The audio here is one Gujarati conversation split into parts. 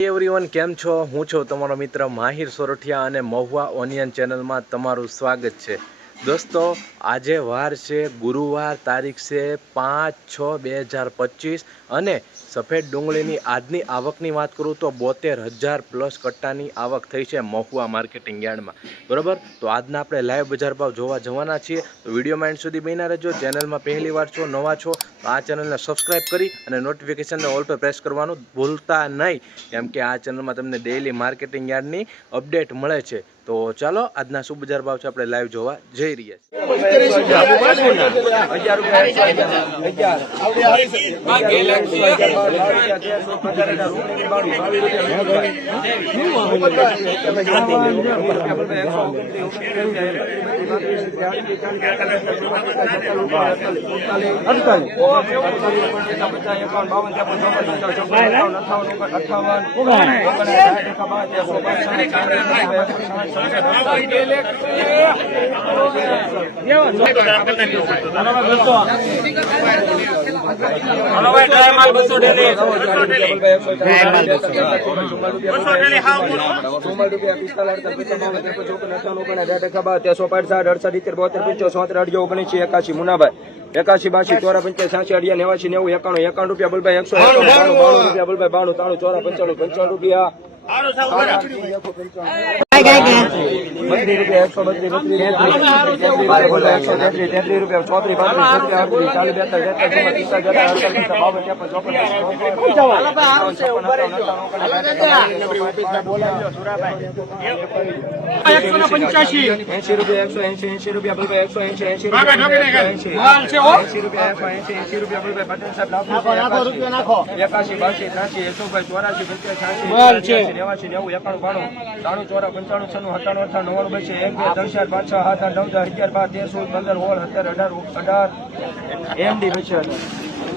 એવરીવન કેમ છો? હું છું તમારો મિત્ર માહિર સોરઠિયા અને મહુવા ઓનિયન ચેનલમાં તમારું સ્વાગત છે. દોસ્તો, આજે વાર છે, ગુરુવાર તારીખ છે પાંચ છ બે હજાર પચીસ અને સફેદ ડુંગળીની આજની આવકની વાત કરું તો બોતેર હજાર પ્લસ કટ્ટાની આવક થઈ છે મહુવા માર્કેટિંગ યાર્ડમાં. બરાબર? તો આજના આપણે લાઈવ બજાર ભાવ જોવા જવાના છીએ. તો વિડીયોમાં એન્ડ સુધી બન્યા રહેજો. ચેનલમાં પહેલી વાર છો, નવા છો, તો આ ચેનલને સબસ્ક્રાઈબ કરી અને નોટિફિકેશનને ઓલ પર પ્રેસ કરવાનું ભૂલતા નહીં. કેમ કે આ ચેનલમાં તમને ડેઇલી માર્કેટિંગ યાર્ડની અપડેટ મળે છે. તો ચાલો આજના શું બજાર ભાવ છે આપણે લાઈવ જોવા જઈ રહ્યા છીએ. એકાશી મુનાભાઈ એકાશી બાસી ચોરા પંચાયત સાસી અઢિયા નેવાસી નેવું એકાણું એકાણું રૂપિયા બલભાઈ એકસો બાણું રૂપિયા બલભાઈ બાણું તાણું ચોરા પંચાણું પંચાણું રૂપિયા. એસી રૂપિયા એકસો એસી એસી રૂપિયા બલભાઈ એકસો એસી એસી રૂપિયા એસી રૂપિયા એકસો એસી એસી રૂપિયા બલભાઈ પટેલ સાહેબ નાખો એકાશી, બાસી, ત્રાસી એકસો ભાઈ ચોરાસી પંચાસ છ્યાસી નેવાસી નેવું, એકાણું, બાણું ત્રાણું ચોરા પંચાણું છનું સત્તાણું, અઠાણું, નવ્વાણું, બેસી, એક, બે, ત્રણ, ચાર, પાંચ, છ, સાત, આઠ, નવ, દસ, અગિયાર, બાર, તેર, સોળ, પંદર, સોળ, સત્તર, અઢાર અઢાર એમડી બેસી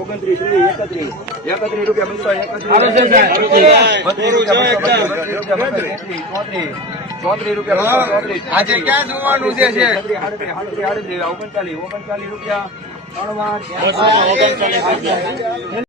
ઓગણત્રીસ ઓગણત્રીસ એકત્રીસ રૂપિયા. બસો એકત્રીસ ચોત્રીસ રૂપિયા આજે ક્યાં જોવાનું છે ઓગણચાલીસ ઓગણચાલીસ રૂપિયા. ત્રણ વાર.